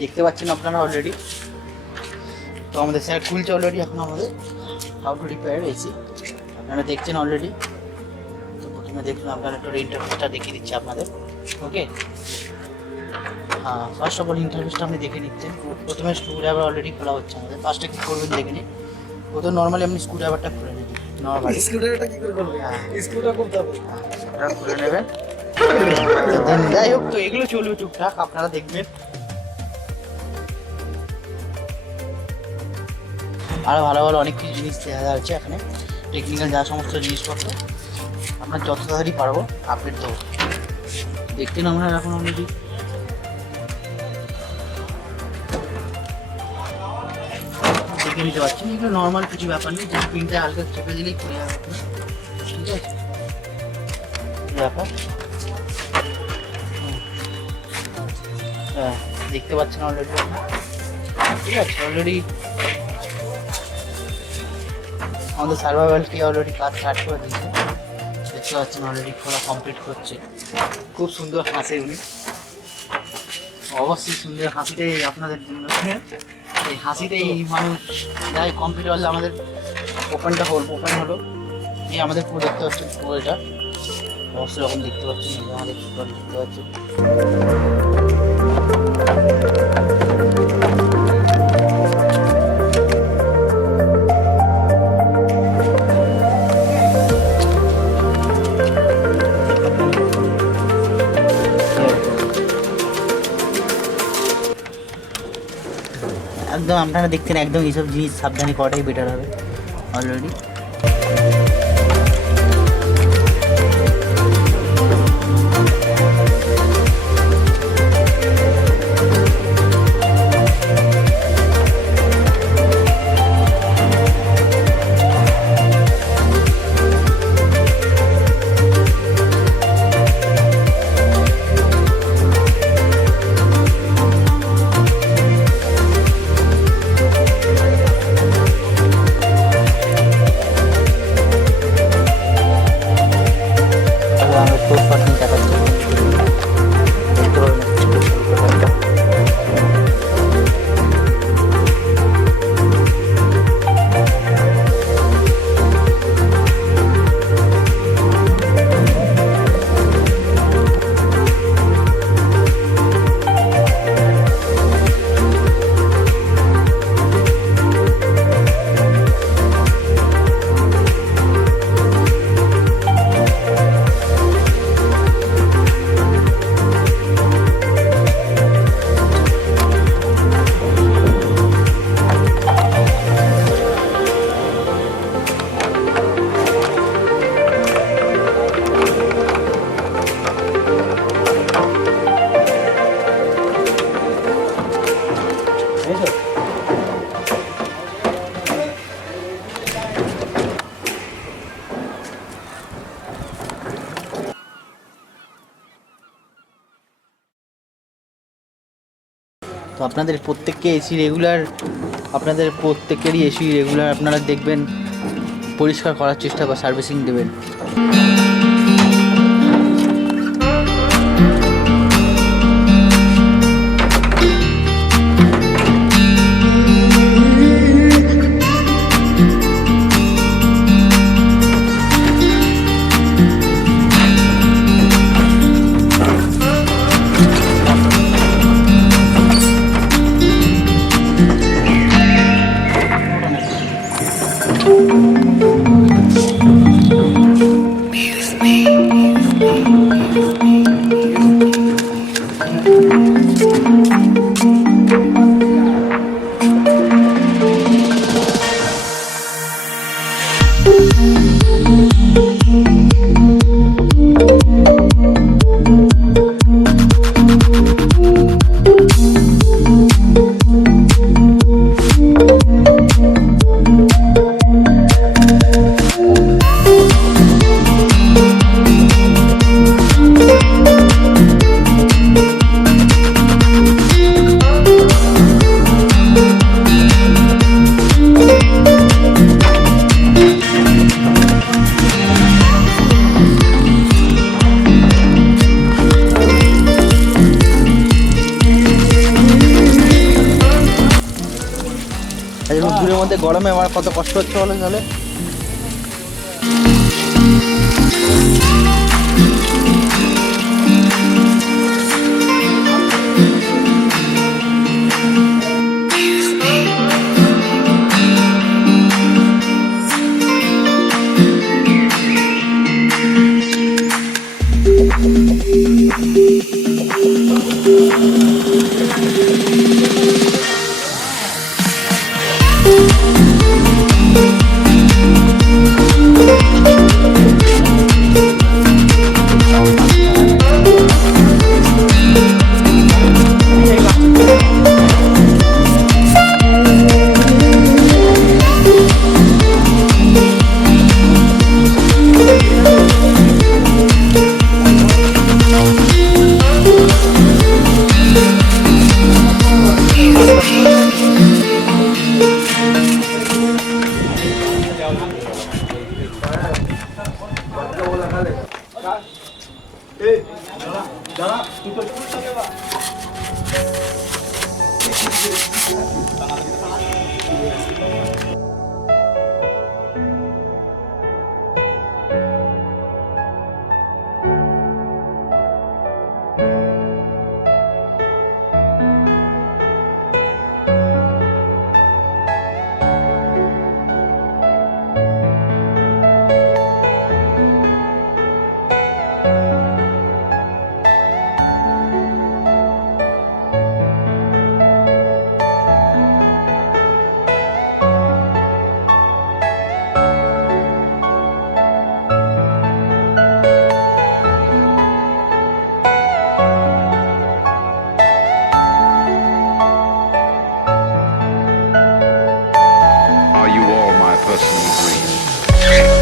দেখতে পাচ্ছেন আপনারা অলরেডি। তো আমাদের স্যার খুলছে অলরেডি এখন আমাদের হাউ টু রিপেয়ার এসি, আপনারা দেখছেন অলরেডি। তো প্রথমে দেখুন আপনারা একটু ইন্টারফেসটা দেখিয়ে দিচ্ছি আপনাদের। ওকে, হ্যাঁ, ফার্স্ট অফ অল ইন্টারফেসটা আপনি দেখে নিচ্ছেন। প্রথমে স্ক্রু ড্রাইভার অলরেডি খোলা হচ্ছে আমাদের। ফার্স্টে কী করবেন দেখে নিন। প্রথমে নর্মালি আপনি স্ক্রু ড্রাইভারটা খুলে নেবেন। নর্মালি স্ক্রু ড্রাইভারটা কী করে করবেন? স্ক্রুটা করতে হবে, স্ক্রুটা খুলে নেবেন। যাই হোক, তো এগুলো চলবে টুকটাক, আপনারা দেখবেন। আরও ভালো ভালো অনেক কিছু জিনিস দেখা যাচ্ছে এখানে, টেকনিক্যাল যা সমস্ত জিনিসপত্র আপনার যত তাড়াতাড়ি পারবো আপডেট দেবো। দেখতেন আমরা এখন অলরেডি দেখে নিতে পারছি। এগুলো নর্মাল কিছু ব্যাপার নেই, যে পিনটা হালকা চেপে দিলেই খুলে যাবে আপনার, ঠিক আছে ব্যাপার। হ্যাঁ, দেখতে পাচ্ছেন অলরেডি, ঠিক আছে। অলরেডি আমাদের সার্ভাইভালটি অলরেডি কাজ স্টার্ট করে দিয়েছে, দেখতে পাচ্ছেন অলরেডি খোলা কমপ্লিট করছে। খুব সুন্দর হাসে উনি, অবশ্যই সুন্দর হাসিটাই আপনাদের জন্য। এই হাসিটাই মানুষ যাই কমপ্লিট হলে আমাদের ওপেনটা ওপেন হলো। এই আমাদের পুরো দেখতে পাচ্ছেন, পুরো এটা অবশ্যই রকম দেখতে পাচ্ছেন, আমাদের পুরো দেখতে পাচ্ছেন। একদম আপনারা দেখতেন, একদম এইসব জিনিস সাবধানে করাটাই বেটার হবে অলরেডি। তো আপনাদের প্রত্যেককে এসি রেগুলার, আপনাদের প্রত্যেকেরই এসি রেগুলার আপনারা দেখবেন পরিষ্কার করার চেষ্টা বা সার্ভিসিং দেবেন। গরমে আমার কত কষ্ট হচ্ছে বলো তাহলে। Are you all my personal dreams?